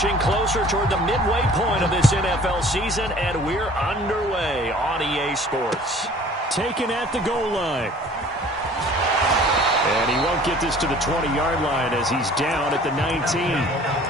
inching closer toward the midway point of this NFL season, and we're underway on EA Sports. Taken at the goal line. And he won't get this to the 20-yard line as he's down at the 19.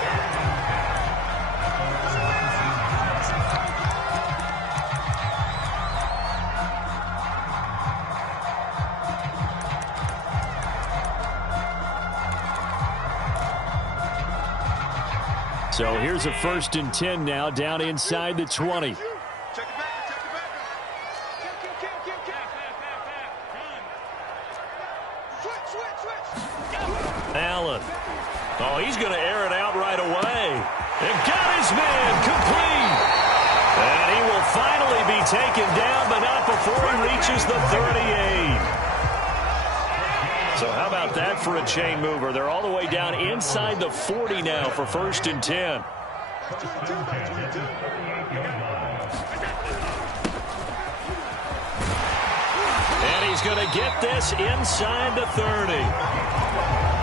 So here's a 1st and 10 now, down inside the 20. Allen. Oh, he's going to air it out right away. And got his man complete. And he will finally be taken down, but not before he reaches the 38. So how about that for a chain mover? They're all the way down inside the 40 now for 1st and 10. And he's going to get this inside the 30.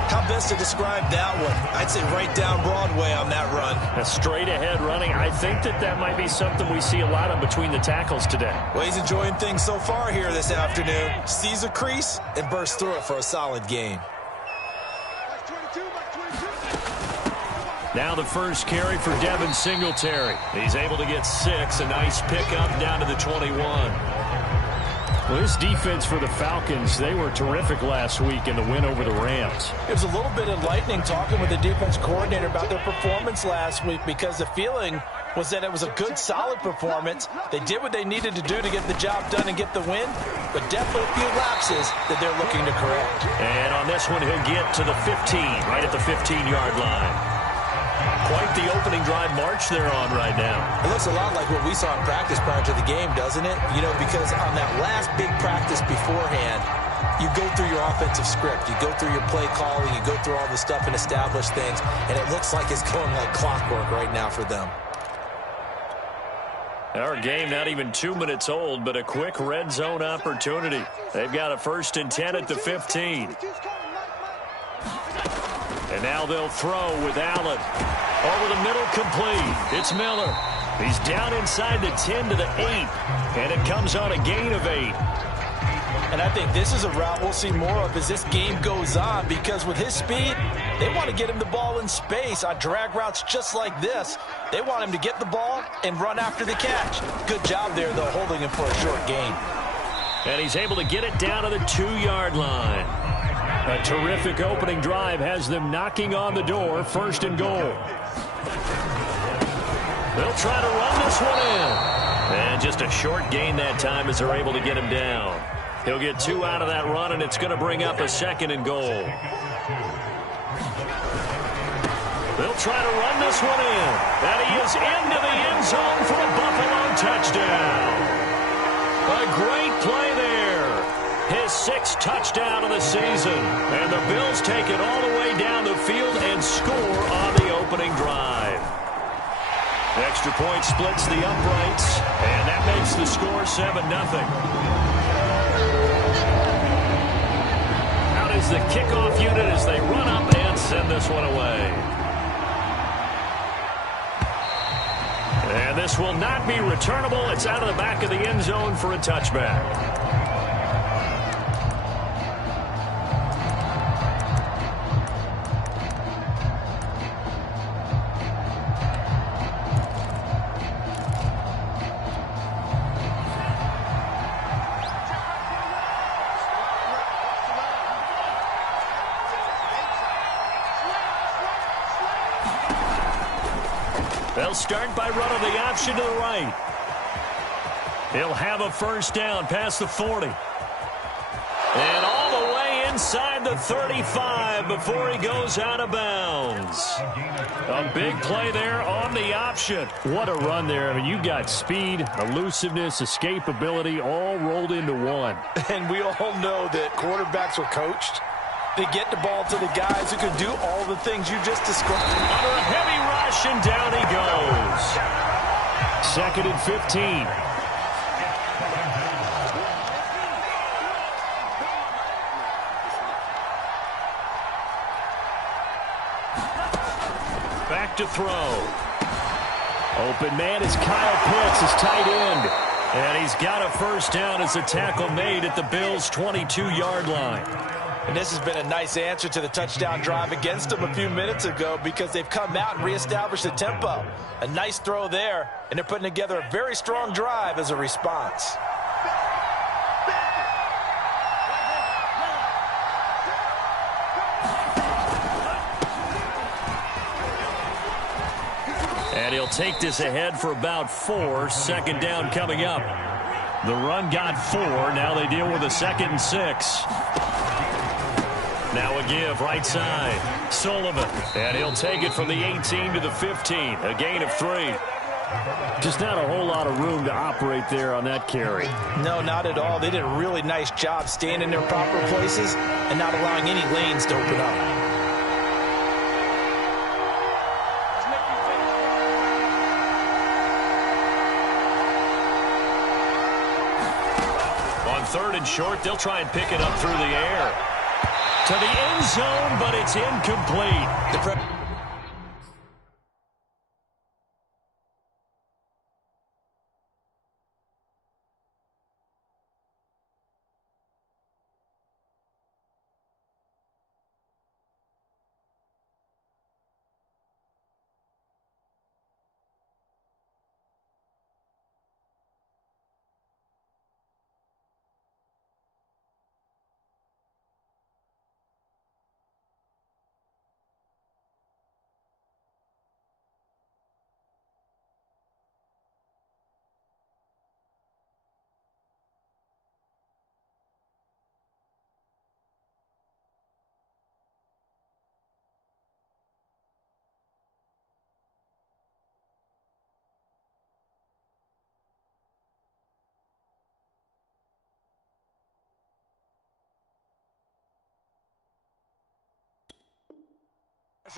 How best to describe that one? I'd say right down Broadway on that run. A straight ahead running. I think that might be something we see a lot of between the tackles today. Well, he's enjoying things so far here this afternoon. Sees a crease and bursts through it for a solid game. Now the first carry for Devin Singletary. He's able to get 6. A nice pickup down to the 21. Well, this defense for the Falcons, they were terrific last week in the win over the Rams. It was a little bit enlightening talking with the defense coordinator about their performance last week, because the feeling was that it was a good, solid performance. They did what they needed to do to get the job done and get the win, but definitely a few lapses that they're looking to correct. And on this one, he'll get to the 15, right at the 15-yard line. Quite the opening drive march they're on right now. It looks a lot like what we saw in practice prior to the game, doesn't it? You know, because on that last big practice beforehand, you go through your offensive script. You go through your play calling. You go through all the stuff and establish things. And it looks like it's going like clockwork right now for them. Our game not even 2 minutes old, but a quick red zone opportunity. They've got a 1st and 10 at the 15. And now they'll throw with Allen. Over the middle, complete. It's Miller. He's down inside the 10 to the 8. And it comes on a gain of 8. And I think this is a route we'll see more of as this game goes on, because with his speed, they want to get him the ball in space on drag routes just like this. They want him to get the ball and run after the catch. Good job there, though, holding him for a short gain. And he's able to get it down to the 2-yard line. A terrific opening drive has them knocking on the door. 1st and goal. They'll try to run this one in. And just a short gain that time as they're able to get him down. He'll get 2 out of that run, and it's going to bring up a 2nd and goal. They'll try to run this one in. And he is into the end zone for a Buffalo touchdown. A great play there. His 6th touchdown of the season. And the Bills take it all the way down the field and score on the opening drive. The extra point splits the uprights, and that makes the score 7-0. Out is the kickoff unit as they run up and send this one away. And this will not be returnable. It's out of the back of the end zone for a touchback. They'll start by running the option to the right. He'll have a 1st down past the 40. And all the way inside the 35 before he goes out of bounds. A big play there on the option. What a run there. I mean, you've got speed, elusiveness, escapability all rolled into one. And we all know that quarterbacks are coached. They get the ball to the guys who can do all the things you just described. Under a heavy rush, and down he goes. 2nd and 15. Back to throw. Open man is Kyle Pitts, his tight end. And he's got a first down as a tackle made at the Bills' 22-yard line. And this has been a nice answer to the touchdown drive against them a few minutes ago because they've come out and reestablished the tempo. A nice throw there, and they're putting together a very strong drive as a response. And he'll take this ahead for about 4. Second down coming up. The run got 4. Now they deal with a 2nd and 6. Now a give right side. Sullivan. And he'll take it from the 18 to the 15. A gain of 3. Just not a whole lot of room to operate there on that carry. No, not at all. They did a really nice job staying in their proper places and not allowing any lanes to open up. On 3rd and short, they'll try and pick it up through the air. To the end zone, but it's incomplete.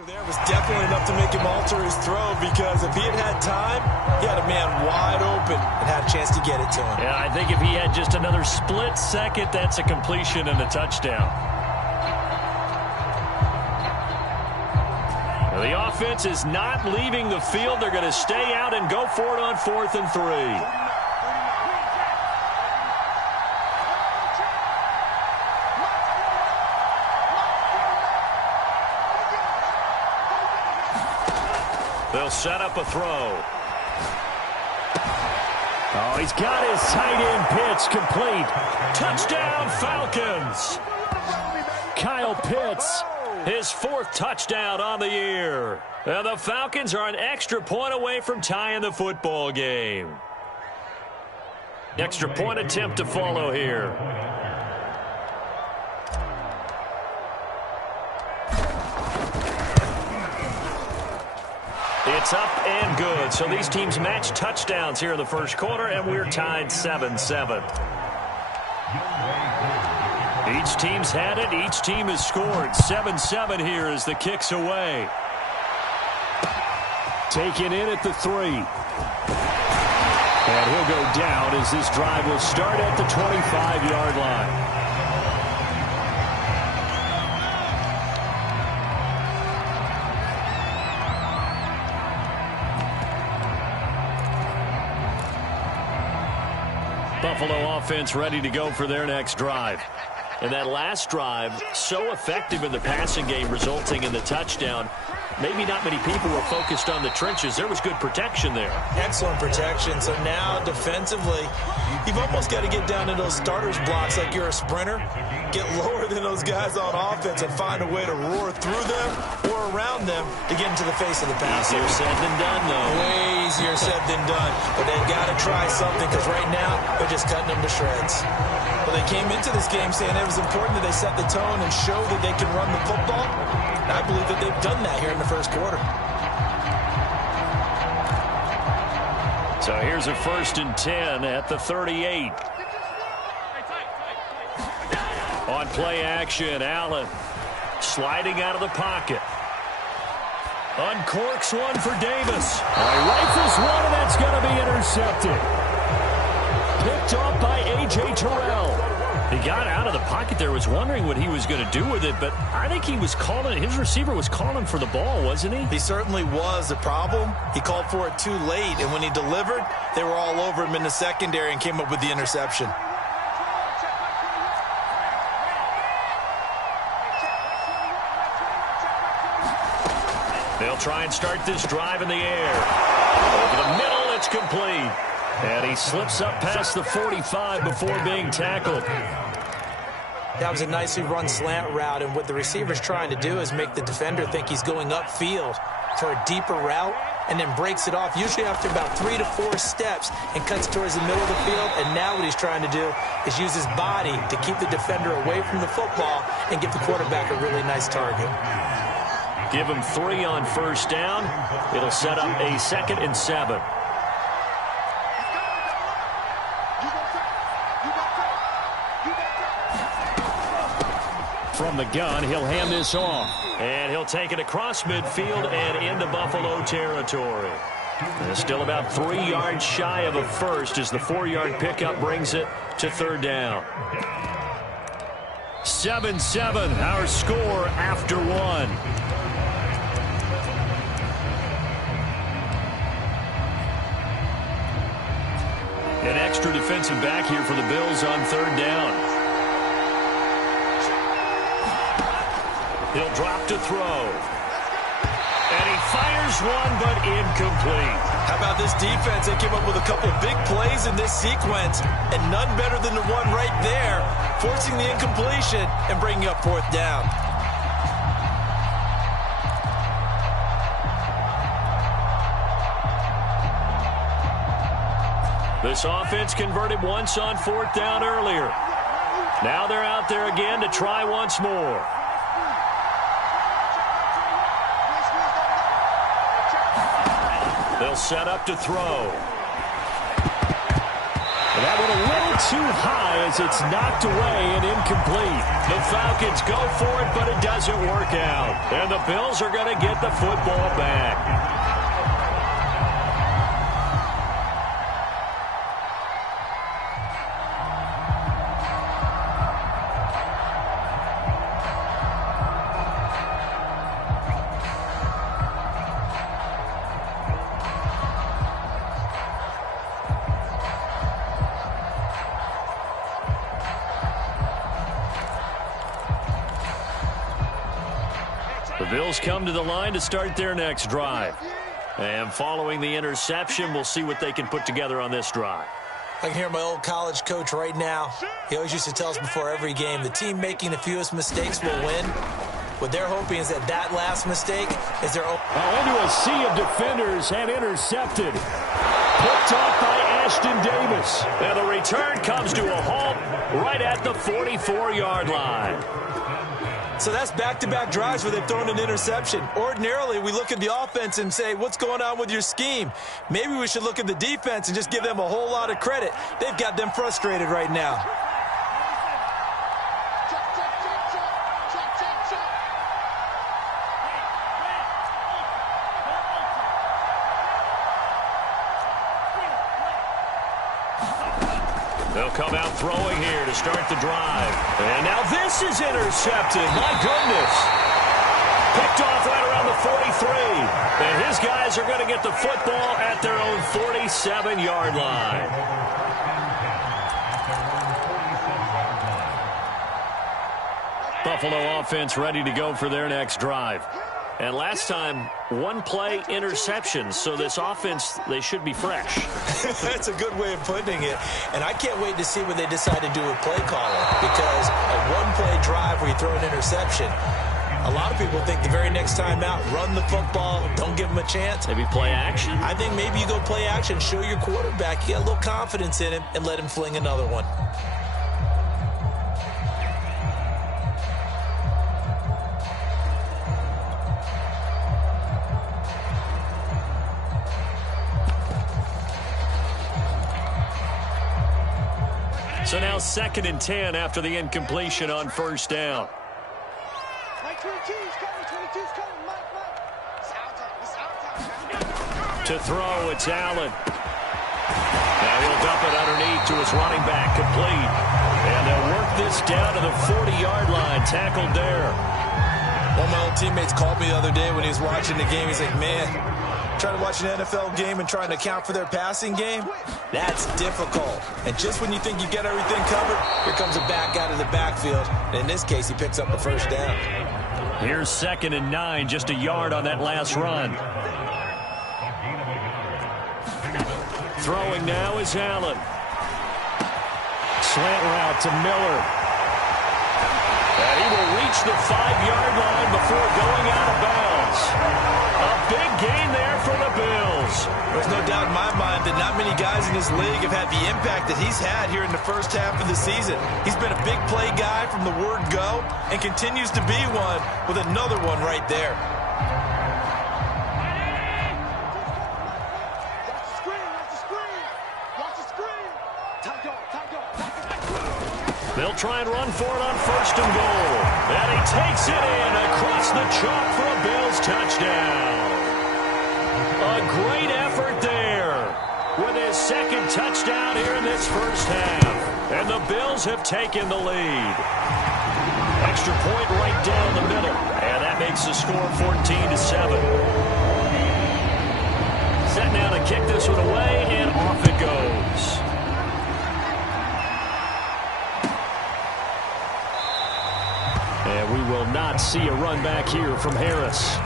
There was definitely enough to make him alter his throw because if he had time, he had a man wide open and had a chance to get it to him. Yeah, I think if he had just another split second, that's a completion and a touchdown. The offense is not leaving the field. They're going to stay out and go for it on 4th and 3. They'll set up a throw. Oh, he's got his tight end pitch complete. Touchdown, Falcons. Kyle Pitts, his 4th touchdown on the year. And the Falcons are an extra point away from tying the football game. Extra point attempt to follow here. It's up and good. So these teams match touchdowns here in the first quarter, and we're tied 7-7. Each team's had it. Each team has scored. 7-7 here as the kick's away. Taken in at the 3. And he'll go down as this drive will start at the 25-yard line. Buffalo offense ready to go for their next drive. And that last drive, so effective in the passing game, resulting in the touchdown. Maybe not many people were focused on the trenches. There was good protection there. Excellent protection. So now defensively, you've almost got to get down to those starters blocks like you're a sprinter. Get lower than those guys on offense and find a way to roar through them or around them to get into the face of the pass. Easier said than done, though. Way easier said than done. But they've got to try something because right now they're just cutting them to shreds. Well, they came into this game saying it was important that they set the tone and show that they can run the football. And I believe that they've done that here in the first quarter. So here's a 1st and 10 at the 38. On play action, Allen sliding out of the pocket. Uncorks one for Davis. He rifles one, and that's going to be intercepted. Picked off by A.J. Terrell. He got out of the pocket there, was wondering what he was going to do with it, but I think he was calling, his receiver was calling for the ball, wasn't he? He certainly was. The problem, he called for it too late, and when he delivered, they were all over him in the secondary and came up with the interception. They'll try and start this drive in the air. Over the middle, it's complete. And he slips up past the 45 before being tackled. That was a nicely run slant route, and what the receiver's trying to do is make the defender think he's going upfield for a deeper route, and then breaks it off, usually after about 3 to 4 steps, and cuts towards the middle of the field. And now what he's trying to do is use his body to keep the defender away from the football and give the quarterback a really nice target. Give him 3 on first down. It'll set up a 2nd and 7. From the gun, he'll hand this off. And he'll take it across midfield and into Buffalo territory. And it's still about 3 yards shy of a first as the 4-yard pickup brings it to 3rd down. 7-7, our score after 1. An extra defensive back here for the Bills on 3rd down. He'll drop to throw. And he fires one, but incomplete. How about this defense? They came up with a couple big plays in this sequence, and none better than the one right there, forcing the incompletion and bringing up 4th down. This offense converted once on 4th down earlier. Now they're out there again to try once more. They'll set up to throw. That one a little too high as it's knocked away and incomplete. The Falcons go for it, but it doesn't work out. And the Bills are going to get the football back. The Bills come to the line to start their next drive. And following the interception, we'll see what they can put together on this drive. I can hear my old college coach right now. He always used to tell us before every game, the team making the fewest mistakes will win. What they're hoping is that that last mistake is their own. Into a sea of defenders and intercepted. Picked off by Ashton Davis. And the return comes to a halt right at the 44-yard line. So that's back-to-back drives where they've thrown an interception. Ordinarily, we look at the offense and say, what's going on with your scheme? Maybe we should look at the defense and just give them a whole lot of credit. They've got them frustrated right now. They'll come out throwing here to start the drive. And now this is intercepted. My goodness. Picked off right around the 43. And his guys are going to get the football at their own 47-yard line. Buffalo offense ready to go for their next drive. And last time, 1-play interceptions, so this offense, they should be fresh. That's a good way of putting it. And I can't wait to see what they decide to do with play calling, because a 1-play drive where you throw an interception, a lot of people think the very next time out, run the football, don't give them a chance. Maybe play action? I think maybe you go play action, show your quarterback, you got a little confidence in him, and let him fling another one. So now 2nd and 10 after the incompletion on first down. To throw, it's Allen. Now he'll dump it underneath to his running back, complete. And they'll work this down to the 40-yard line. Tackled there. One of my old teammates called me the other day when he was watching the game. He's like, man, trying to watch an NFL game and trying to account for their passing game, that's difficult. And just when you think you get everything covered, here comes a back out of the backfield. And in this case, he picks up a first down. Here's 2nd and 9, just a yard on that last run. Throwing now is Allen. Slant route to Miller. And he will reach the 5-yard line before going out of bounds. A big gain there for the Bills. There's no doubt in my mind that not many guys in this league have had the impact that he's had here in the first half of the season. He's been a big play guy from the word go and continues to be one with another one right there. They'll try and run for it on 1st and goal. And he takes it in across the chalk for a Bills touchdown. A great effort there with his 2nd touchdown here in this first half. And the Bills have taken the lead. Extra point right down the middle. And that makes the score 14-7. Set now to kick this one away, and off it goes. And we will not see a run back here from Harris.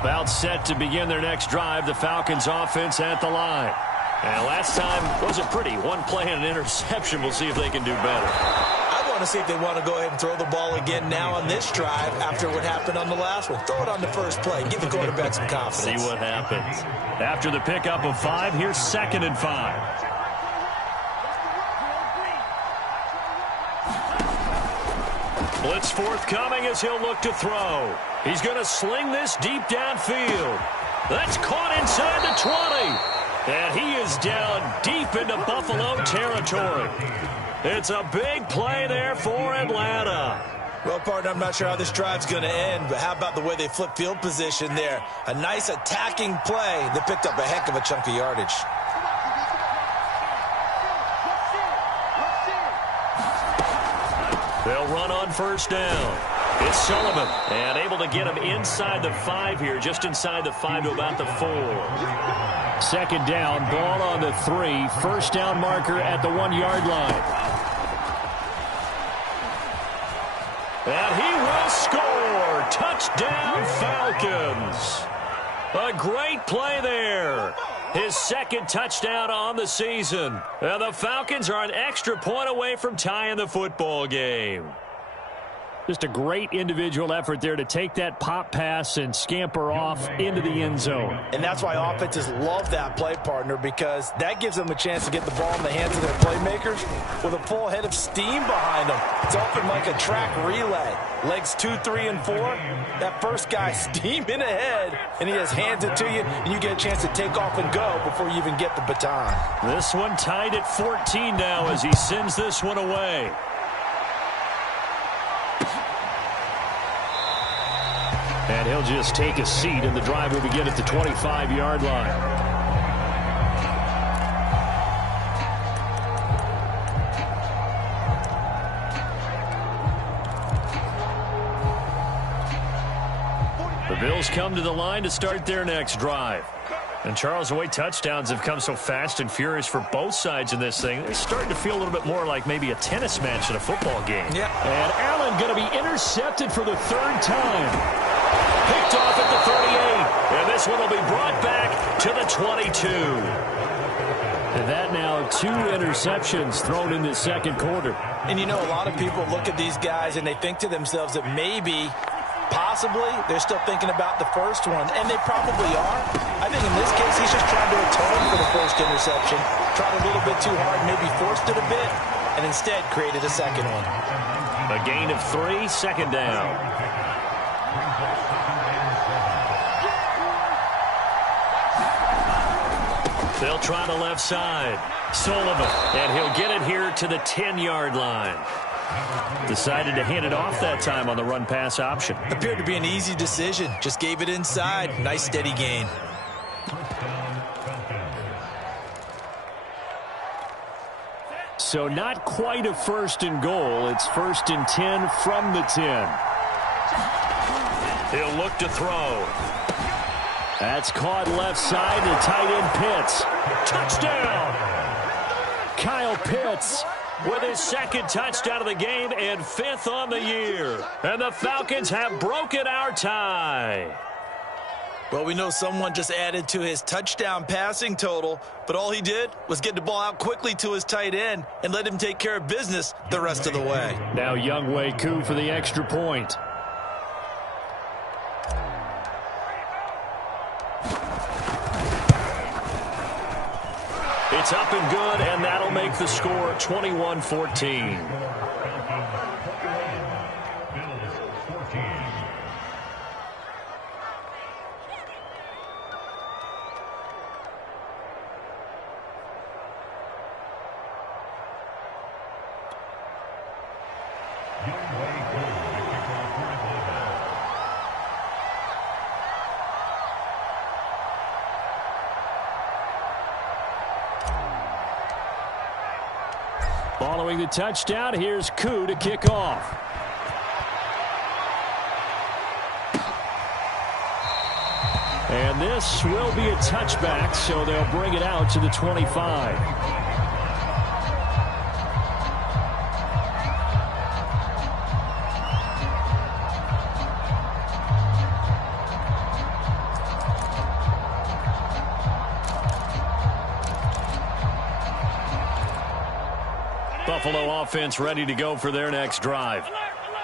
About set to begin their next drive, the Falcons offense at the line. And last time wasn't pretty. One play and an interception. We'll see if they can do better. I want to see if they want to go ahead and throw the ball again now on this drive after what happened on the last one. Throw it on the first play. Give the quarterback some confidence. See what happens. After the pickup of 5, here's 2nd and 5. Blitz forthcoming as he'll look to throw. He's going to sling this deep downfield. That's caught inside the 20. And he is down deep into Buffalo territory. It's a big play there for Atlanta. Well, partner, I'm not sure how this drive's going to end, but how about the way they flip field position there? A nice attacking play that picked up a heck of a chunk of yardage. They'll run on 1st down. It's Sullivan, and able to get him inside the 5 here, just inside the 5 to about the 4. 2nd down, ball on the 3. 1st down marker at the 1-yard line. And he will score. Touchdown, Falcons. A great play there. His 2nd touchdown on the season. And the Falcons are an extra point away from tying the football game. Just a great individual effort there to take that pop pass and scamper off into the end zone. And that's why offenses love that play, partner, because that gives them a chance to get the ball in the hands of their playmakers with a full head of steam behind them. It's often like a track relay. Legs 2, 3, and 4. That first guy steaming ahead, and he just hands it to you, and you get a chance to take off and go before you even get the baton. This one tied at 14 now as he sends this one away. And he'll just take a seat, and the drive will begin at the 25-yard line. The Bills come to the line to start their next drive. And Charles, the way touchdowns have come so fast and furious for both sides in this thing, it's starting to feel a little bit more like maybe a tennis match in a football game. Yeah. And Allen going to be intercepted for the 3rd time. Picked off at the 38. And this one will be brought back to the 22. And that now 2 interceptions thrown in the 2nd quarter. And you know, a lot of people look at these guys and they think to themselves that maybe, possibly, they're still thinking about the first one. And they probably are. I think in this case, he's just trying to atone for the first interception. Tried a little bit too hard, maybe forced it a bit, and instead created a 2nd one. A gain of 3, 2nd down. They'll try the left side. Sullivan, and he'll get it here to the 10-yard line. Decided to hand it off that time on the run-pass option. Appeared to be an easy decision. Just gave it inside. Nice steady gain. So not quite a 1st and goal. It's 1st and 10 from the 10. He'll look to throw. That's caught left side to tight end Pitts. Touchdown! Kyle Pitts With his 2nd touchdown of the game and 5th on the year. And the Falcons have broken our tie. Well, we know someone just added to his touchdown passing total, but all he did was get the ball out quickly to his tight end and let him take care of business the rest of the way. Now Younghoe Koo for the extra point. It's up and good, and that'll make the score 21-14. Following the touchdown, here's Koo to kick off. And this will be a touchback, so they'll bring it out to the 25. Buffalo offense ready to go for their next drive.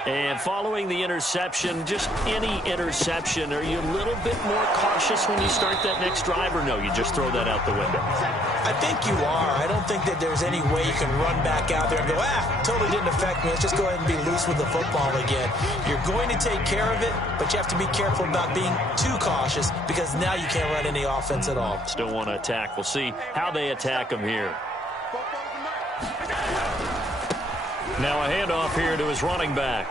And following the interception, just any interception, are you a little bit more cautious when you start that next drive, or no, you just throw that out the window? I think you are. I don't think that there's any way you can run back out there and go, totally didn't affect me. Let's just go ahead and be loose with the football again. You're going to take care of it, but you have to be careful about being too cautious because now you can't run any offense at all. Still want to attack. We'll see how they attack them here. Now a handoff here to his running back.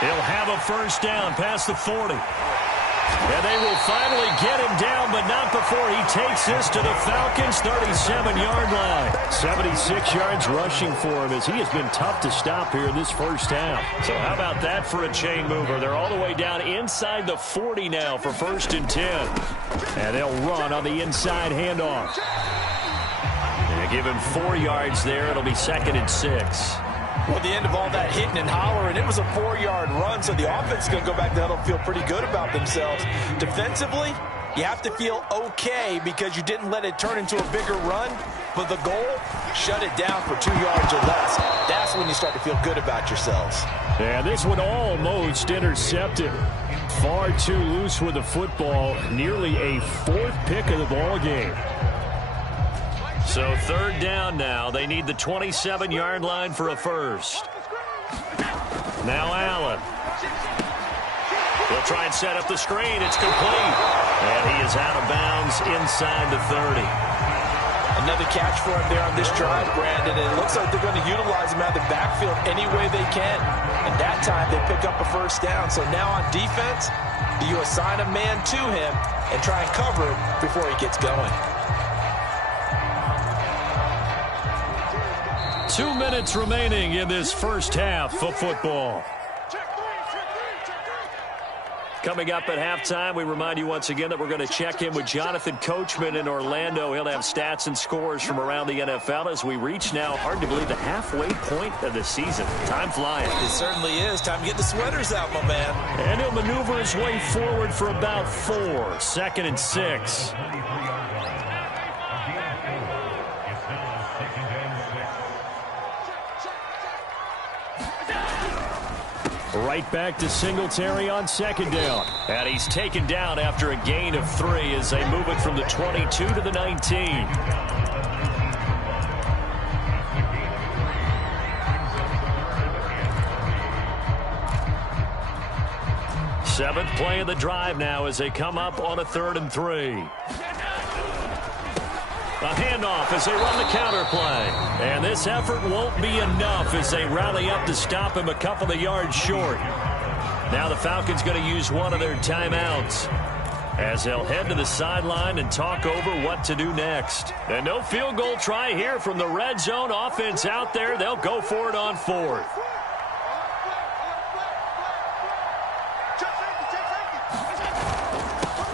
He'll have a first down past the 40. And they will finally get him down, but not before he takes this to the Falcons' 37-yard line. 76 yards rushing for him as he has been tough to stop here in this first half. So how about that for a chain mover? They're all the way down inside the 40 now for 1st and 10. And they'll run on the inside handoff. They give him 4 yards there. It'll be 2nd and 6. Well, at the end of all that hitting and hollering, it was a 4-yard run, so the offense is going to go back to huddle and feel pretty good about themselves. Defensively, you have to feel okay because you didn't let it turn into a bigger run, but the goal, shut it down for 2 yards or less. That's when you start to feel good about yourselves. And this one almost intercepted. Far too loose with the football. Nearly a 4th pick of the ball game. So 3rd down now. They need the 27-yard line for a first. Now Allen. He'll try and set up the screen. It's complete. And he is out of bounds inside the 30. Another catch for him there on this drive, Brandon. And it looks like they're going to utilize him out of the backfield any way they can. And that time they pick up a first down. So now on defense, do you assign a man to him and try and cover it before he gets going? 2 minutes remaining in this first half of football. Coming up at halftime, we remind you once again that we're going to check in with Jonathan Coachman in Orlando. He'll have stats and scores from around the NFL as we reach now, hard to believe, the halfway point of the season. Time flying. It certainly is. Time to get the sweaters out, my man. And he'll maneuver his way forward for about 4. 2nd and 6. Right back to Singletary on 2nd down. And he's taken down after a gain of 3 as they move it from the 22 to the 19. Seventh play of the drive now as they come up on a 3rd and 3. A handoff as they run the counter play. And this effort won't be enough as they rally up to stop him a couple of yards short. Now the Falcons going to use one of their timeouts as they'll head to the sideline and talk over what to do next. And no field goal try here from the red zone offense out there. They'll go for it on 4th.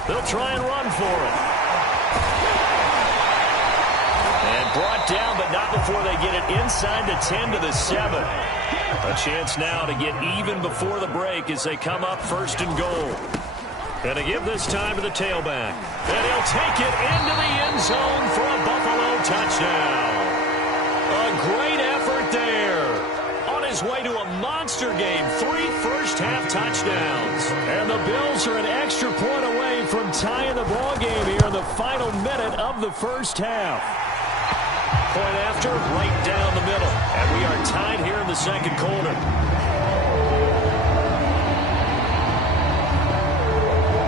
They'll try and run for it. And brought down, but not before they get it inside the 10 to the 7. A chance now to get even before the break as they come up 1st and goal. And to give this time to the tailback. And he'll take it into the end zone for a Buffalo touchdown. A great effort there. On his way to a monster game, 3 first-half touchdowns. And the Bills are an extra point away from tying the ball game here in the final minute of the first half. Point after, right down the middle. And we are tied here in the second quarter.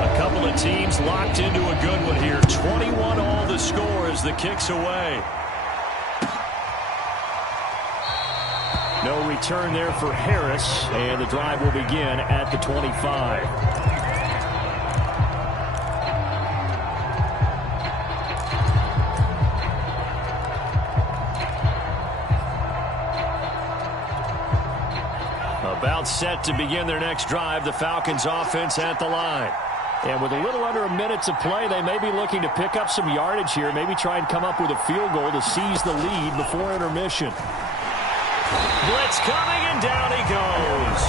A couple of teams locked into a good one here. 21 all the score as the kick's away. No return there for Harris, and the drive will begin at the 25. About set to begin their next drive, the Falcons offense at the line. And with a little under a minute to play, they may be looking to pick up some yardage here, maybe try and come up with a field goal to seize the lead before intermission. Blitz coming, and down he goes.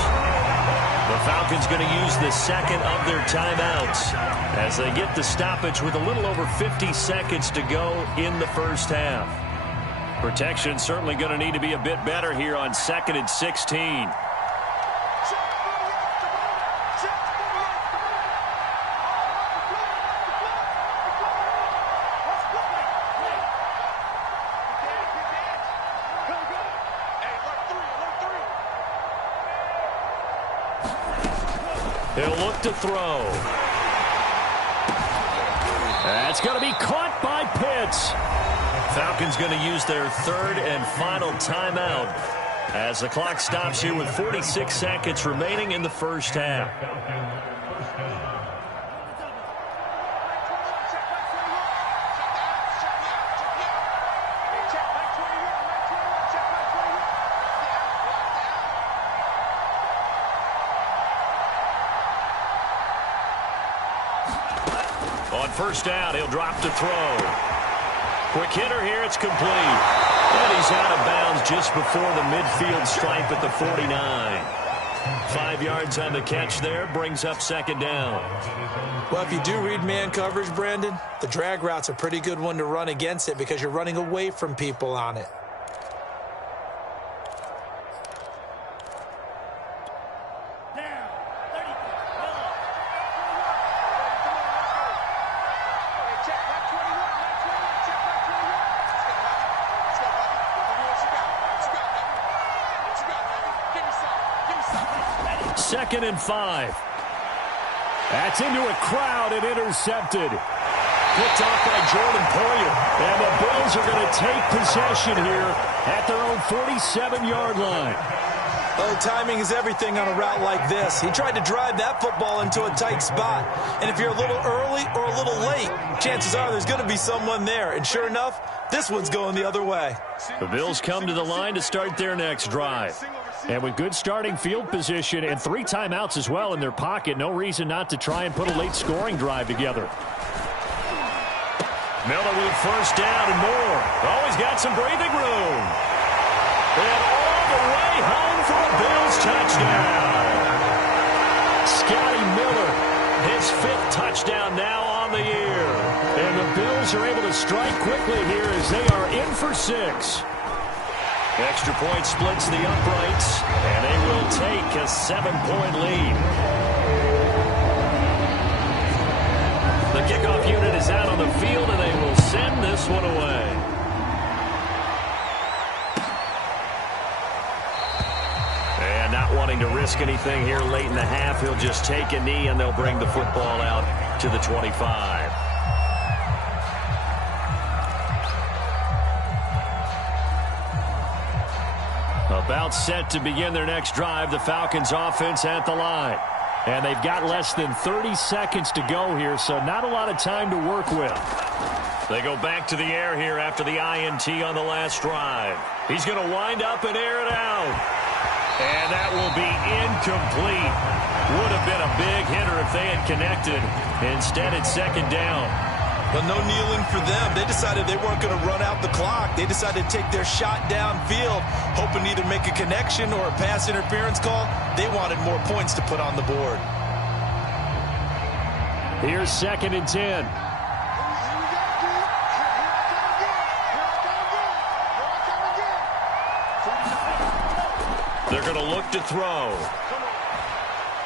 The Falcons going to use the second of their timeouts as they get the stoppage with a little over 50 seconds to go in the first half. Protection certainly going to need to be a bit better here on 2nd and 16. He'll look to throw. That's going to be caught by Pitts. Falcons going to use their 3rd and final timeout as the clock stops here with 46 seconds remaining in the first half. On first down, he'll drop to throw. Quick hitter here, it's complete. And he's out of bounds just before the midfield stripe at the 49. 5 yards on the catch there, brings up 2nd down. Well, if you do read man coverage, Brandon, the drag route's a pretty good one to run against it because you're running away from people on it. Second and 5. That's into a crowd and intercepted. Picked off by Jordan Poyer. And the Bills are going to take possession here at their own 47-yard line. Oh, timing is everything on a route like this. He tried to drive that football into a tight spot. And if you're a little early or a little late, chances are there's going to be someone there. And sure enough, this one's going the other way. The Bills come to the line to start their next drive. And with good starting field position and 3 timeouts as well in their pocket, no reason not to try and put a late scoring drive together. Miller with first down and more. Always got some breathing room. And all the way home for a Bills touchdown. Scotty Miller, his 5th touchdown now on the year. And the Bills are able to strike quickly here as they are in for 6. Extra point splits the uprights, and they will take a 7-point lead. The kickoff unit is out on the field, and they will send this one away. And not wanting to risk anything here late in the half, he'll just take a knee, and they'll bring the football out to the 25. About set to begin their next drive, the Falcons offense at the line. And they've got less than 30 seconds to go here, so not a lot of time to work with. They go back to the air here after the INT on the last drive. He's going to wind up and air it out. And that will be incomplete. Would have been a big hitter if they had connected. Instead, it's second down. But no kneeling for them. They decided they weren't going to run out the clock. They decided to take their shot downfield, hoping to either make a connection or a pass interference call. They wanted more points to put on the board. Here's 2nd and 10. They're going to look to throw.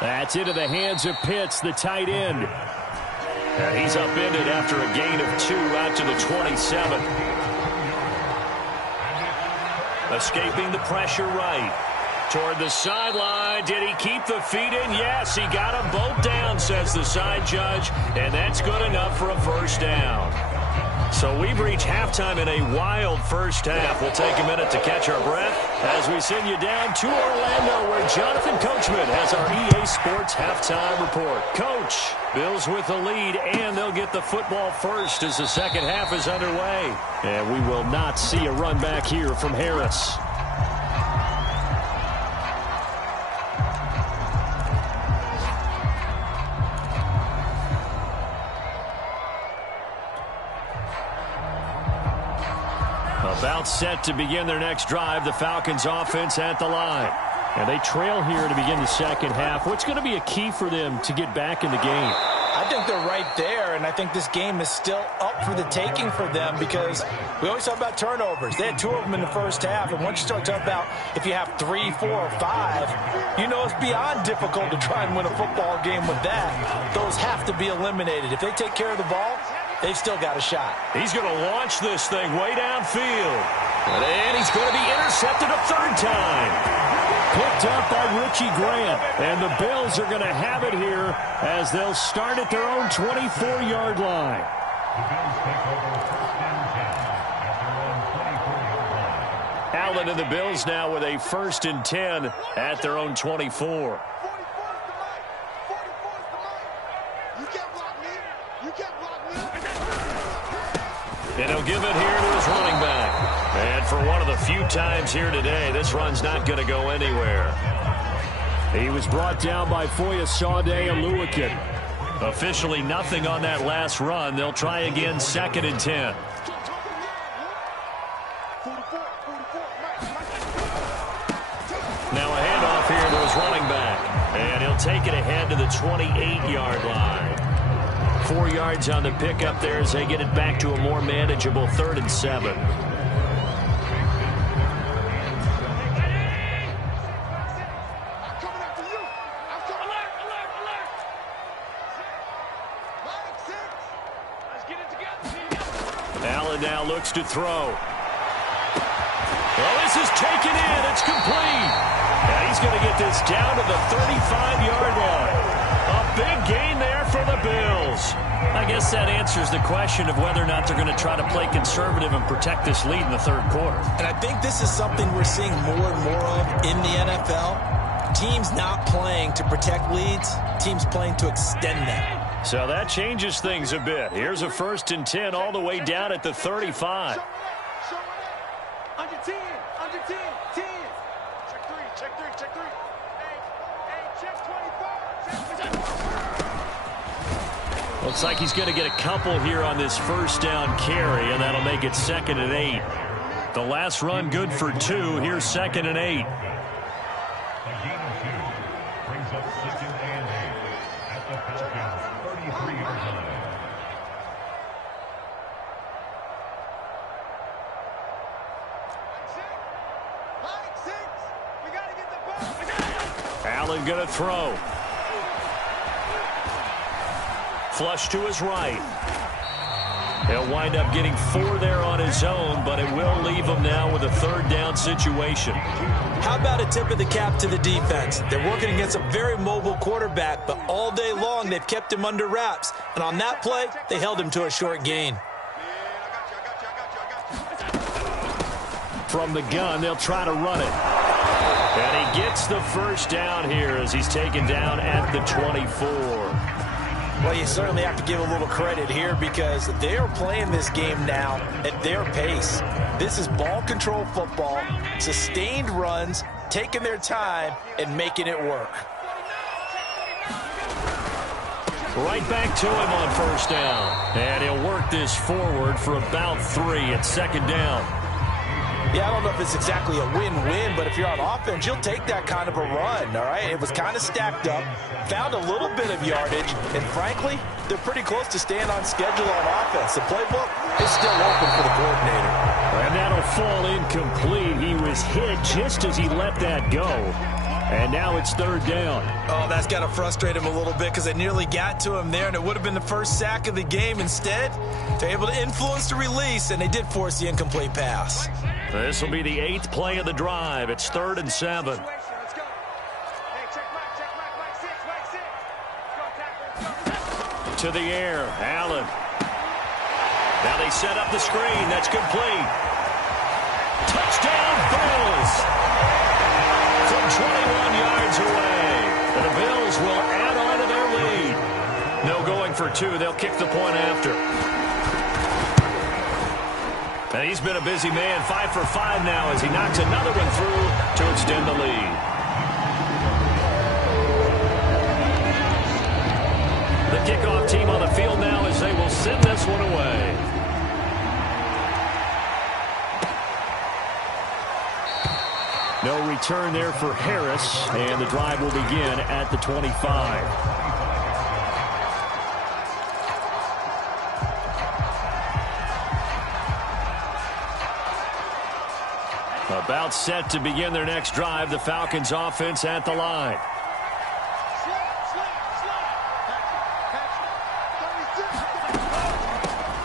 That's into the hands of Pitts, the tight end. And he's upended after a gain of 2 out to the 27. Escaping the pressure right. Toward the sideline. Did he keep the feet in? Yes, he got them both down, says the side judge. And that's good enough for a first down. So we've reached halftime in a wild first half. We'll take a minute to catch our breath as we send you down to Orlando, where Jonathan Coachman has our EA Sports halftime report. Coach, Bills with the lead, and they'll get the football first as the second half is underway. And we will not see a run back here from Harris. About set to begin their next drive, the Falcons offense at the line. And they trail here to begin the second half. What's going to be a key for them to get back in the game? I think they're right there, and I think this game is still up for the taking for them because we always talk about turnovers. They had 2 of them in the first half, and once you start talking about if you have 3, 4, or 5, you know it's beyond difficult to try and win a football game with that. Those have to be eliminated. If they take care of the ball, they've still got a shot. He's going to launch this thing way downfield. And he's going to be intercepted a third time. Picked up by Richie Grant. And the Bills are going to have it here as they'll start at their own 24-yard line. Allen and the Bills now with a 1st and 10 at their own 24. And he'll give it here to his running back. And for one of the few times here today, this run's not going to go anywhere. He was brought down by Foyesade Oluwakin. Officially nothing on that last run. They'll try again, 2nd and 10. Now a handoff here to his running back. And he'll take it ahead to the 28-yard line. 4 yards on the pickup there as they get it back to a more manageable 3rd and 7. Allen now looks to throw. Well, this is taken in. It's complete. And he's going to get this down to the 35-yard line. A big gain there for the Bills. I guess that answers the question of whether or not they're going to try to play conservative and protect this lead in the 3rd quarter. And I think this is something we're seeing more and more of in the NFL. Teams not playing to protect leads, teams playing to extend them. So that changes things a bit. Here's a 1st and 10 all the way down at the 35. Under 10, under 10, 10. Check 3, check 3, check 3. Hey, check 24. Looks like he's going to get a couple here on this 1st down carry, and that'll make it 2nd and 8. The last run good for 2. Here's 2nd and 8. Brings up 2nd and 8 at the Falcons' 33-yard line. Allen going to throw. Flush to his right. He'll wind up getting 4 there on his own, but it will leave him now with a 3rd down situation. How about a tip of the cap to the defense? They're working against a very mobile quarterback, but all day long they've kept him under wraps. And on that play, they held him to a short gain. From the gun, they'll try to run it. gets the first down here as he's taken down at the 24. Well, you certainly have to give a little credit here because they are playing this game now at their pace. This is ball control football, sustained runs, taking their time, and making it work. Right back to him on first down. And he'll work this forward for about 3 at second down. Yeah, I don't know if it's exactly a win-win, but if you're on offense, you'll take that kind of a run, all right? It was kind of stacked up, found a little bit of yardage, and frankly, they're pretty close to staying on schedule on offense. The playbook is still open for the coordinator. And that'll fall incomplete. He was hit just as he let that go. And now it's third down. Oh, that's got to frustrate him a little bit because they nearly got to him there, and it would have been the first sack of the game. Instead, they're able to influence the release, and they did force the incomplete pass. This will be the 8th play of the drive. It's 3rd and 7. To the air, Allen. Now they set up the screen. That's complete. Touchdown, Bills! From 21 yards away. And the Bills will add on to their lead. No going for 2. They'll kick the point after. And he's been a busy man. 5 for 5 now as he knocks another one through to extend the lead. The kickoff team on the field now as they will send this one away. No return there for Harris, and the drive will begin at the 25. About set to begin their next drive, the Falcons offense at the line.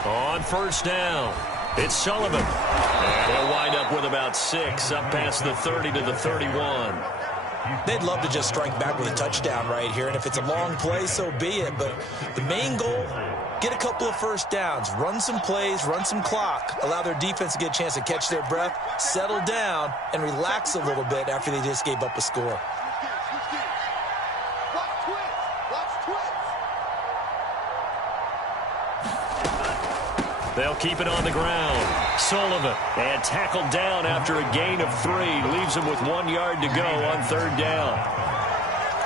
On first down, it's Sullivan. And he'll wind up with about 6, up past the 30 to the 31. They'd love to just strike back with a touchdown right here, and if it's a long play, so be it. But the main goal, get a couple of first downs, run some plays, run some clock, allow their defense to get a chance to catch their breath, settle down, and relax a little bit after they just gave up a score. They'll keep it on the ground. Sullivan, and tackled down after a gain of 3. Leaves him with 1 yard to go on third down.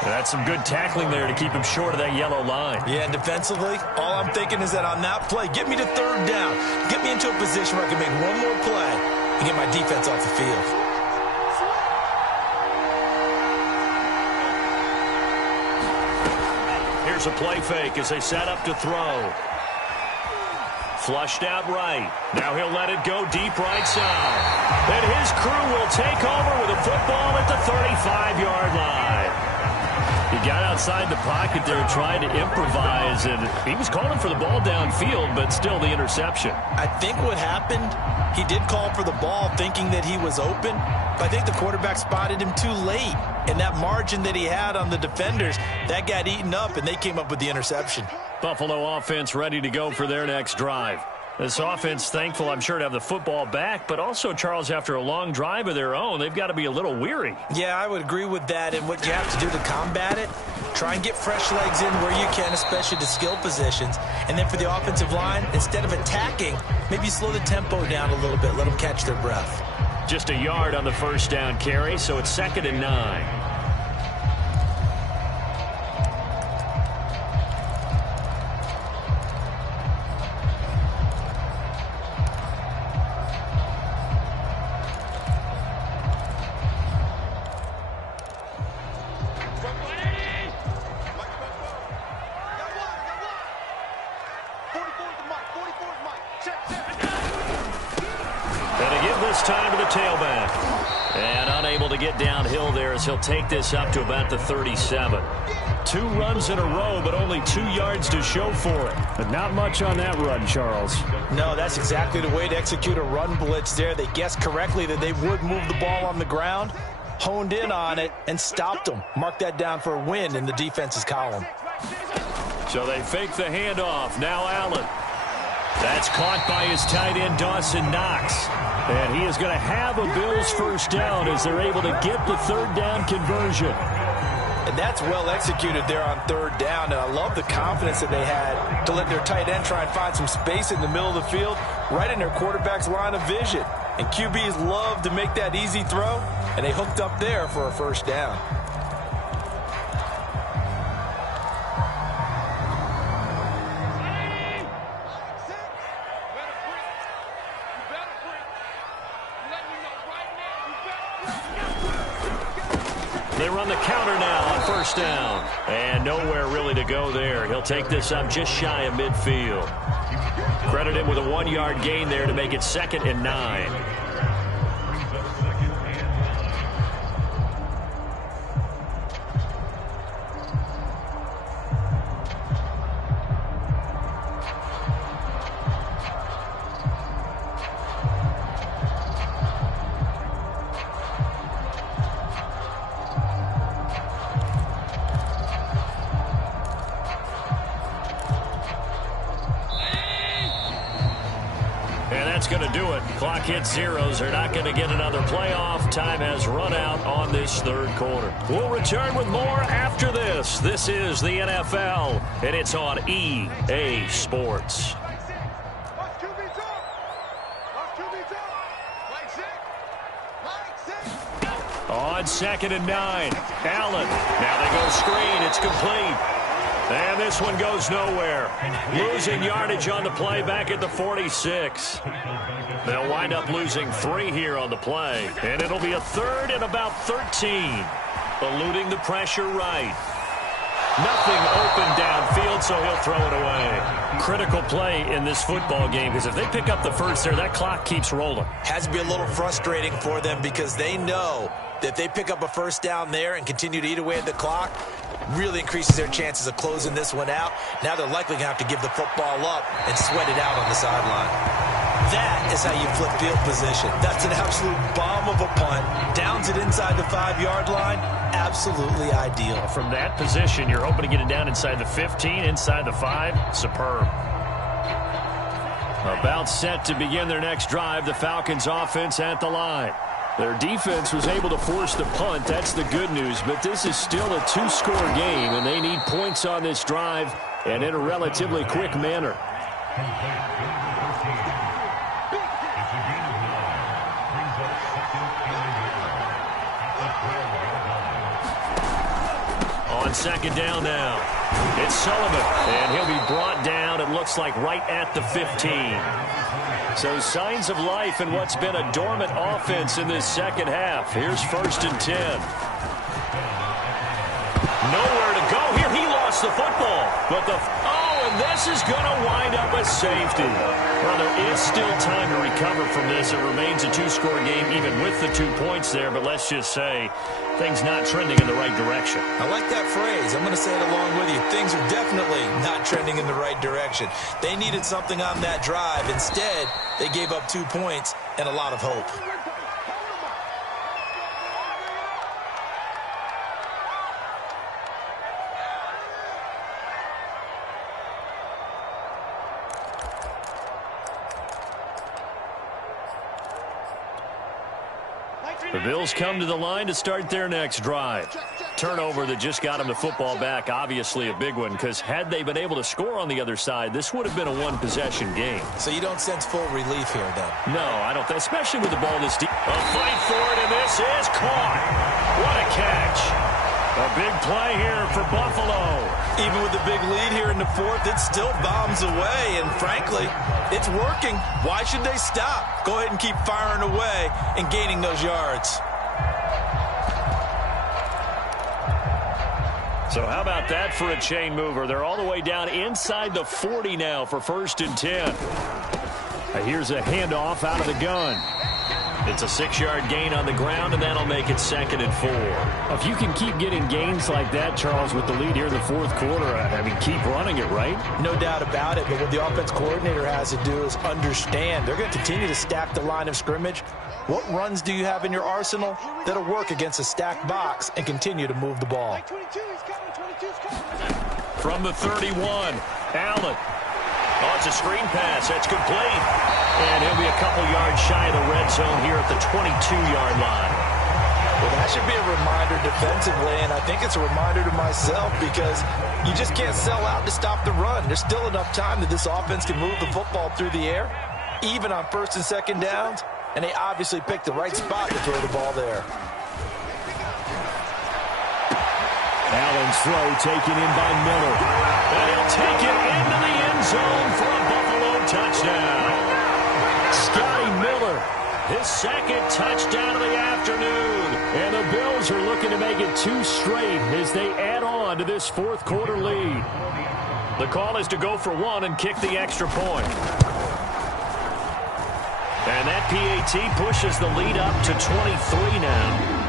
That's some good tackling there to keep him short of that yellow line. Yeah, and defensively, all I'm thinking is that on that play, get me to third down. Get me into a position where I can make one more play and get my defense off the field. Here's a play fake as they set up to throw. Flushed out right. Now he'll let it go deep right side. And his crew will take over with a football at the 35-yard line. He got outside the pocket there trying to improvise, and he was calling for the ball downfield, but still the interception. I think what happened, he did call for the ball thinking that he was open, but I think the quarterback spotted him too late. And that margin that he had on the defenders, that got eaten up, and they came up with the interception. Buffalo offense ready to go for their next drive. This offense thankful, I'm sure, to have the football back, but also, Charles, after a long drive of their own, they've got to be a little weary. Yeah, I would agree with that, and what you have to do to combat it, try and get fresh legs in where you can, especially to skill positions. And then for the offensive line, instead of attacking, maybe slow the tempo down a little bit, let them catch their breath. Just a yard on the first down carry, so it's 2nd and 9. Time to the tailback. And unable to get downhill there as he'll take this up to about the 37. 2 runs in a row, but only 2 yards to show for it. But not much on that run, Charles. No, that's exactly the way to execute a run blitz there. They guessed correctly that they would move the ball on the ground, honed in on it, and stopped them. Mark that down for a win in the defense's column. So they fake the handoff. Now Allen. That's caught by his tight end, Dawson Knox. And he is going to have a Bills first down as they're able to get the third down conversion. And that's well executed there on third down. And I love the confidence that they had to let their tight end try and find some space in the middle of the field, right in their quarterback's line of vision. And QBs love to make that easy throw, and they hooked up there for a first down. They run the counter now on first down. And nowhere really to go there. He'll take this up just shy of midfield. Credit him with a 1-yard gain there to make it 2nd and 9. Going to do it. Clock hits zeros. They're not going to get another playoff. Time has run out on this third quarter. We'll return with more after this. This is the NFL, and it's on EA Sports. On 2nd and 9, Allen. Now they go screen. It's complete. And this one goes nowhere. Losing yardage on the play back at the 46. They'll wind up losing 3 here on the play. And it'll be a 3rd and about 13. Eluding the pressure right. Nothing open downfield, so he'll throw it away. Critical play in this football game, because if they pick up the first there, that clock keeps rolling. Has to be a little frustrating for them because they know that if they pick up a first down there and continue to eat away at the clock, really increases their chances of closing this one out. Now they're likely going to have to give the football up and sweat it out on the sideline. That is how you flip field position. That's an absolute bomb of a punt. Downs it inside the 5-yard line. Absolutely ideal. From that position, you're hoping to get it down inside the 15, inside the 5. Superb. About set to begin their next drive. The Falcons offense at the line. Their defense was able to force the punt. That's the good news. But this is still a 2-score game, and they need points on this drive and in a relatively quick manner. On 2nd down now. It's Sullivan, and he'll be brought down, it looks like, right at the 15. So signs of life in what's been a dormant offense in this second half. Here's 1st and 10. Nowhere to go here. He lost the football. But and this is going to wind up a safety. Well, there is still time to recover from this. It remains a 2-score game even with the 2 points there. But let's just say things not trending in the right direction. I like that phrase. I'm going to say it along with you. Things are definitely not trending in the right direction. They needed something on that drive. Instead, they gave up 2 points and a lot of hope. The Bills come to the line to start their next drive. Turnover that just got them the football back, obviously a big one, because had they been able to score on the other side, this would have been a 1-possession game. So you don't sense full relief here, then? No, I don't, especially with the ball this deep. A fight for it, and this is caught. What a catch. A big play here for Buffalo. Even with the big lead here in the 4th, it still bombs away, and frankly, it's working. Why should they stop? Go ahead and keep firing away and gaining those yards. So how about that for a chain mover? They're all the way down inside the 40 now for 1st and 10. Here's a handoff out of the gun. It's a 6-yard gain on the ground, and that'll make it 2nd and 4. If you can keep getting gains like that, Charles, with the lead here in the 4th quarter, I mean, keep running it, right? No doubt about it, but what the offense coordinator has to do is understand they're going to continue to stack the line of scrimmage. What runs do you have in your arsenal that'll work against a stacked box and continue to move the ball? From the 31, Allen. Oh, it's a screen pass. That's complete. And he'll be a couple yards shy of the red zone here at the 22-yard line. Well, that should be a reminder defensively, and I think it's a reminder to myself because you just can't sell out to stop the run. There's still enough time that this offense can move the football through the air, even on first and second downs, and they obviously picked the right spot to throw the ball there. Allen's throw taken in by Miller. And he'll take it into the end zone for a Buffalo touchdown. Scotty Miller, His second touchdown of the afternoon. and the Bills are looking to make it 2 straight as they add on to this fourth quarter lead. The call is to go for 1 and kick the extra point. And that PAT pushes the lead up to 23 now.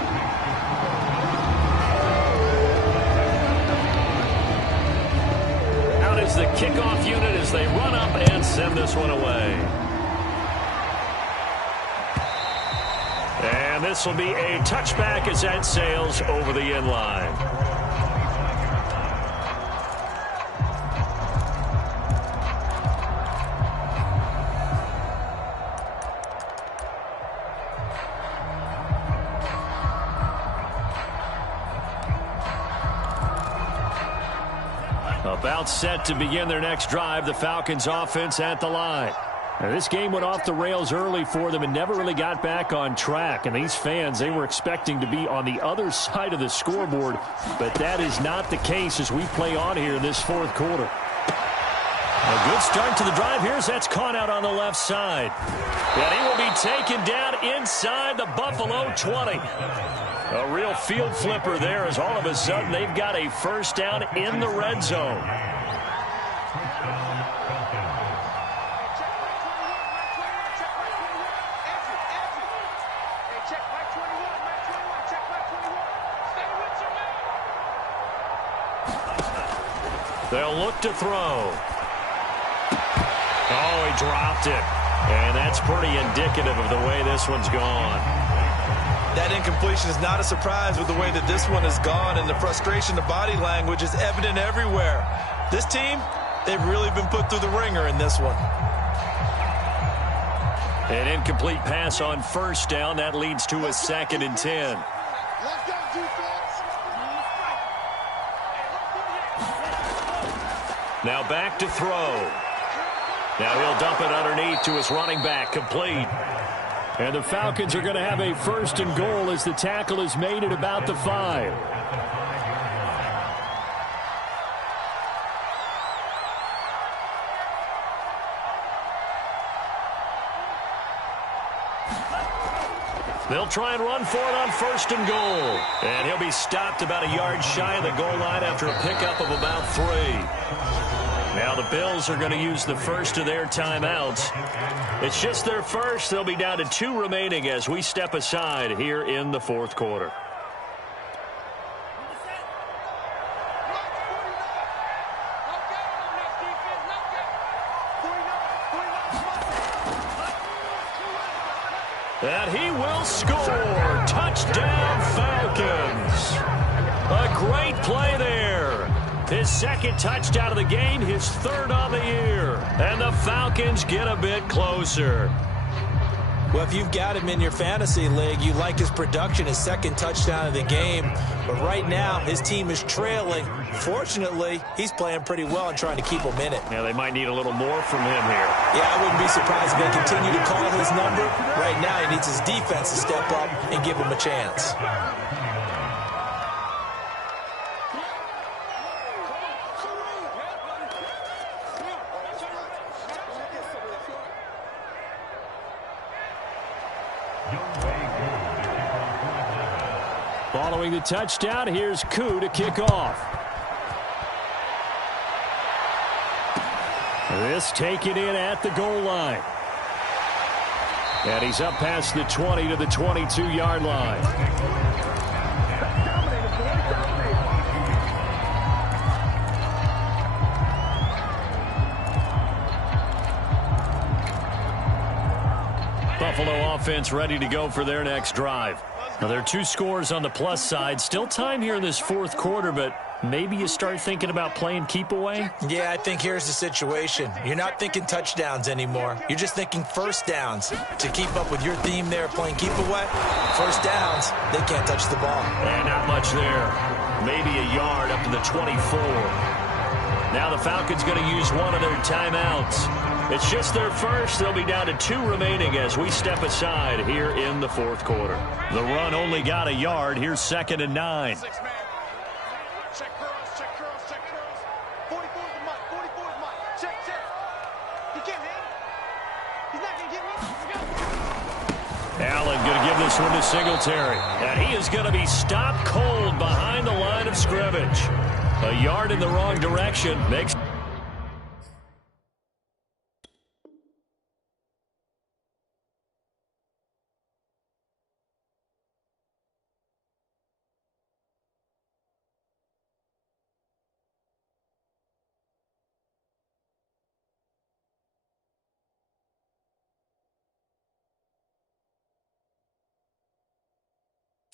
Out is the kickoff unit as they run up and send this one away. And this will be a touchback as that sails over the end line. About set to begin their next drive, the Falcons offense at the line. Now, this game went off the rails early for them and never really got back on track. And these fans, they were expecting to be on the other side of the scoreboard. But that is not the case as we play on here in this fourth quarter. A good start to the drive. Here's that's caught out on the left side. And he will be taken down inside the Buffalo 20. A real field flipper there as all of a sudden they've got a first down in the red zone. They'll look to throw. Oh, he dropped it. And that's pretty indicative of the way this one's gone. That incompletion is not a surprise with the way that this one has gone, and the frustration, the body language is evident everywhere. This team, they've really been put through the ringer in this one. An incomplete pass on first down. That leads to a 2nd and 10. Now back to throw. Now he'll dump it underneath to his running back, complete. And the Falcons are going to have a 1st and goal as the tackle is made at about the 5. They'll try and run for it on 1st and goal. And he'll be stopped about a yard shy of the goal line after a pickup of about 3. Now the Bills are going to use the first of their timeouts. It's just their first. They'll be down to 2 remaining as we step aside here in the fourth quarter. And he will score. Touchdown, Falcons. A great play there. His 2nd touchdown of the game, his 3rd on the year. And the Falcons get a bit closer. Well, if you've got him in your fantasy league, you like his production, his 2nd touchdown of the game. But right now, his team is trailing. Fortunately, he's playing pretty well and trying to keep them in it. Yeah, they might need a little more from him here. Yeah, I wouldn't be surprised if they continue to call his number. Right now, he needs his defense to step up and give him a chance. Following the touchdown, here's Koo to kick off. This taken in at the goal line. And he's up past the 20 to the 22-yard line. Buffalo offense ready to go for their next drive. Now, there are 2 scores on the plus side. Still time here in this fourth quarter, but maybe you start thinking about playing keep away? Yeah, I think here's the situation. You're not thinking touchdowns anymore. You're just thinking first downs. To keep up with your theme there, playing keep away, first downs, they can't touch the ball. And not much there. Maybe a yard up to the 24. Now the Falcons going to use one of their timeouts. It's just their first. They'll be down to 2 remaining as we step aside here in the fourth quarter. The run only got a yard. Here's 2nd and 9. Check curls, check curls, check curls. 44 is the mark, 44 is the mark. Check. He can't hang. He's not going to get me. Allen going to give this one to Singletary. And he is going to be stopped cold behind the line of scrimmage. A yard in the wrong direction makes...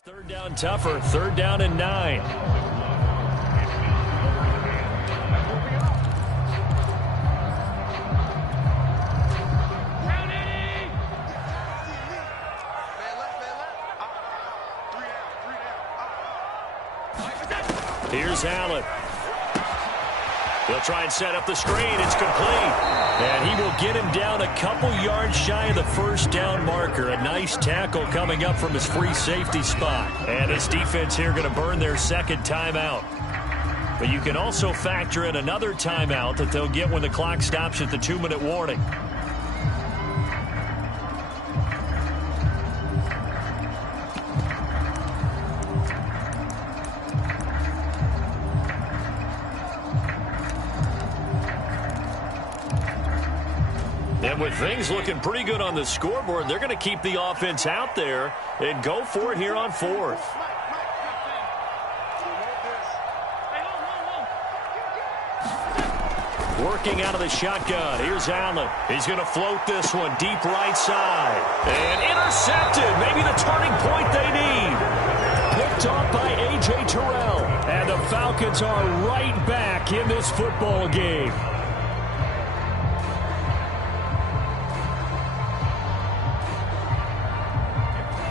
Third down tougher, 3rd down and 9. Here's Allen. He'll try and set up the screen. It's complete. And he will get him down a couple yards shy of the first down marker. A nice tackle coming up from his free safety spot. And this defense here going to burn their 2nd timeout. But you can also factor in another timeout that they'll get when the clock stops at the 2-minute warning. And with things looking pretty good on the scoreboard, they're going to keep the offense out there and go for it here on 4th. Working out of the shotgun. Here's Allen. He's going to float this one deep right side. And intercepted. Maybe the turning point they need. Picked off by A.J. Terrell. And the Falcons are right back in this football game.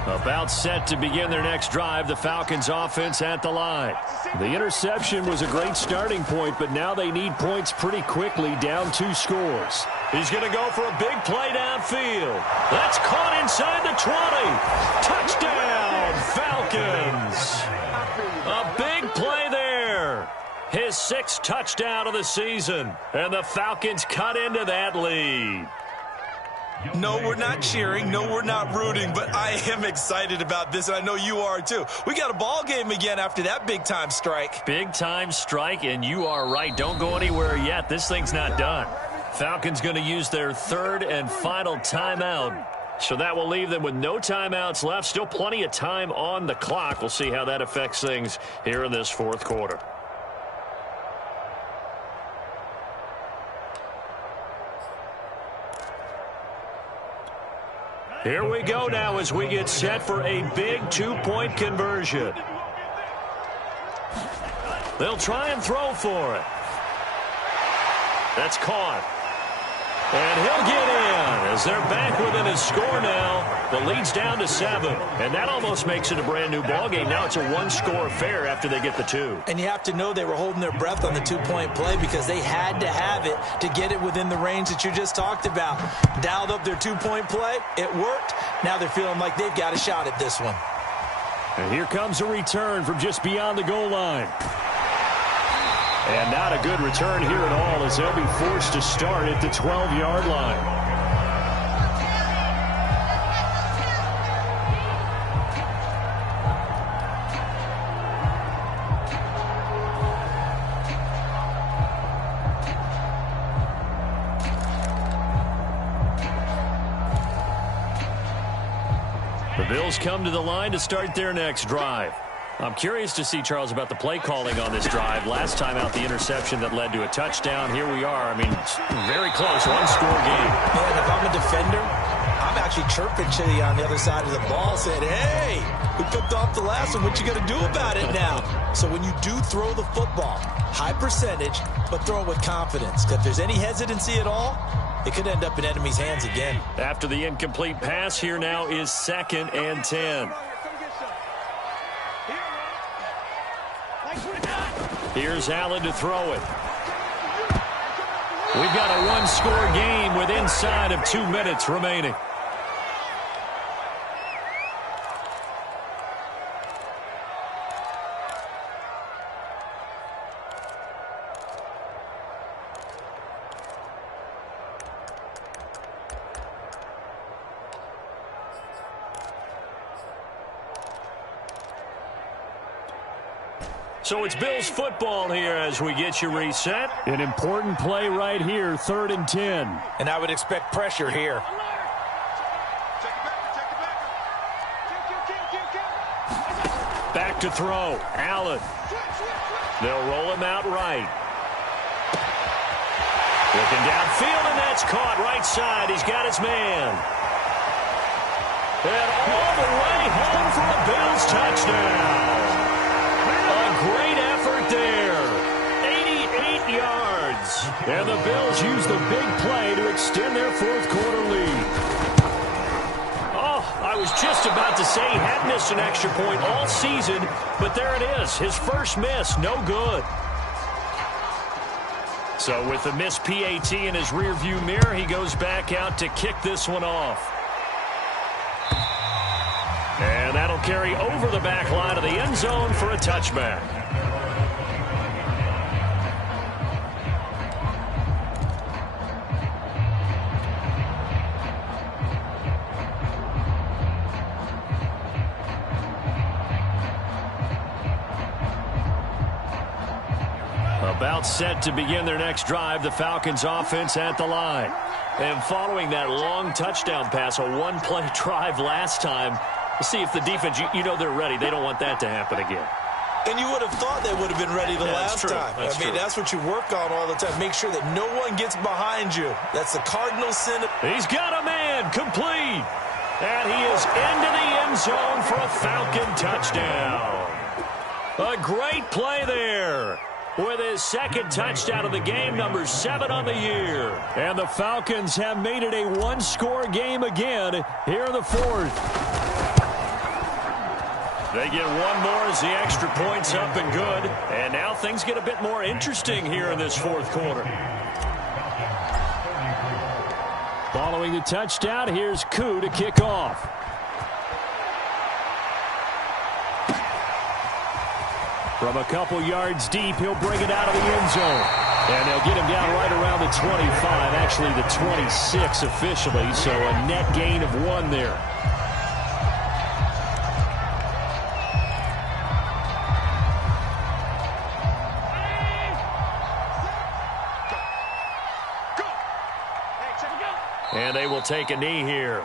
About set to begin their next drive, the Falcons offense at the line. The interception was a great starting point, but now they need points pretty quickly, down 2 scores. He's going to go for a big play downfield. That's caught inside the 20. Touchdown, Falcons. A big play there. His 6th touchdown of the season, and the Falcons cut into that lead. No, we're not cheering. No, we're not rooting, but I am excited about this, and I know you are too. We got a ball game again after that big-time strike. Big-time strike, and you are right. Don't go anywhere yet. This thing's not done. Falcons going to use their 3rd and final timeout. So that will leave them with no timeouts left. Still plenty of time on the clock. We'll see how that affects things here in this 4th quarter. Here we go now as we get set for a big 2-point conversion. They'll try and throw for it. That's caught. And he'll get in as they're back within his score now. The lead's down to 7. And that almost makes it a brand new ball game. Now it's a 1-score affair after they get the 2. And you have to know they were holding their breath on the 2-point play because they had to have it to get it within the range that you just talked about. Dialed up their 2-point play. It worked. Now they're feeling like they've got a shot at this one. And here comes a return from just beyond the goal line. And not a good return here at all as they'll be forced to start at the 12-yard line. The Bills come to the line to start their next drive. I'm curious to see, Charles, about the play calling on this drive. Last time out, the interception that led to a touchdown. Here we are. I mean, very close, 1-score game. Man, if I'm a defender, I'm actually chirping Chili on the other side of the ball, saying, hey, we picked off the last one. What you going to do about it now? So when you do throw the football, high percentage, but throw it with confidence. Because if there's any hesitancy at all, it could end up in enemy's hands again. After the incomplete pass, here now is 2nd and 10. Here's Allen to throw it. We've got a one-score game with inside of 2 minutes remaining. So it's Bills football here as we get you reset. An important play right here, 3rd and 10. And I would expect pressure here. Back to throw. Allen. They'll roll him out right. Looking downfield, and that's caught right side. He's got his man. And all the way home for a Bills touchdown. A great effort there. 88 yards. And the Bills use the big play to extend their 4th quarter lead. Oh, I was just about to say he had missed an extra point all season, but there it is. His first miss, no good. So with the missed PAT in his rearview mirror, he goes back out to kick this one off. And that'll carry over the back line of the end zone for a touchback. About set to begin their next drive, the Falcons offense at the line. And following that long touchdown pass, a one-play drive last time, see if the defense, you know they're ready. They don't want that to happen again. And you would have thought they would have been ready the last time. That's what you work on all the time. Make sure that no one gets behind you. That's the cardinal sin. He's got a man complete. And he is into the end zone for a Falcon touchdown. A great play there. With his 2nd touchdown of the game, number 7 on the year. And the Falcons have made it a one-score game again here in the 4th. They get one more as the extra point's up and good. And now things get a bit more interesting here in this 4th quarter. Following the touchdown, here's Koo to kick off. From a couple yards deep, he'll bring it out of the end zone. And they'll get him down right around the 25, actually the 26 officially, so a net gain of 1 there. And they will take a knee here.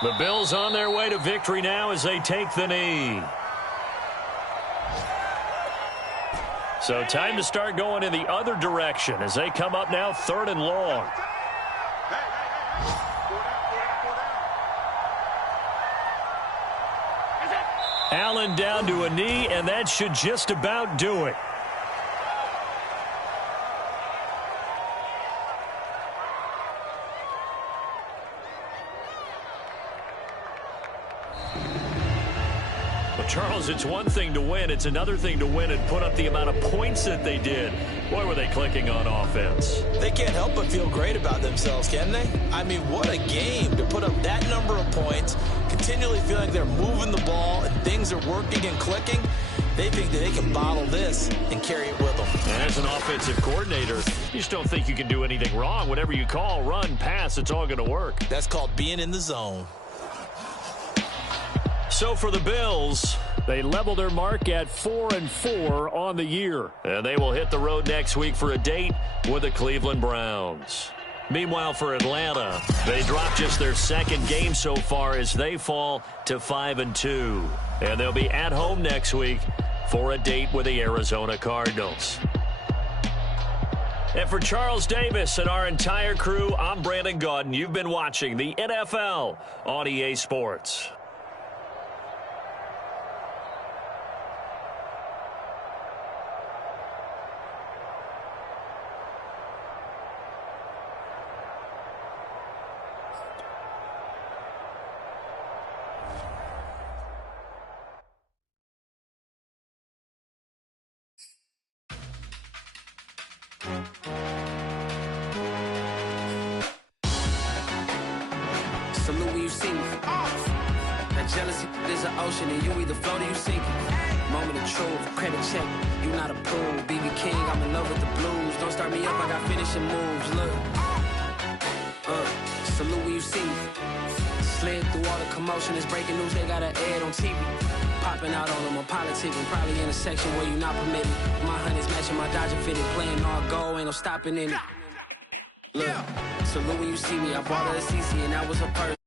The Bills on their way to victory now as they take the knee. So time to start going in the other direction as they come up now 3rd and long. Allen down to a knee, and that should just about do it. Charles, it's one thing to win. It's another thing to win and put up the amount of points that they did. Boy, were they clicking on offense. They can't help but feel great about themselves, can they? I mean, what a game to put up that number of points, continually feeling like they're moving the ball and things are working and clicking, they think that they can bottle this and carry it with them. And as an offensive coordinator, you just don't think you can do anything wrong. Whatever you call, run, pass, it's all going to work. That's called being in the zone. So for the Bills, they level their mark at 4-4 on the year. And they will hit the road next week for a date with the Cleveland Browns. Meanwhile, for Atlanta, they dropped just their second game so far as they fall to 5-2. And they'll be at home next week for a date with the Arizona Cardinals. And for Charles Davis and our entire crew, I'm Brandon Gaudin. You've been watching the NFL on EA Sports. Salute when you see me. That jealousy is an ocean, and you either float or you sink it. Moment of truth, credit check, you not approved. BB King, I'm in love with the blues. Don't start me up, I got finishing moves. Look, salute when you see me. Slid through all the commotion, it's breaking news, they got an ad on TV. Popping out on them, I'm politicking, probably in a section where you not permitted. My honey's matching my Dodger fitted, playing all go, ain't no stopping in it. Look, salute when you see me, I bought her a CC and that was her purse.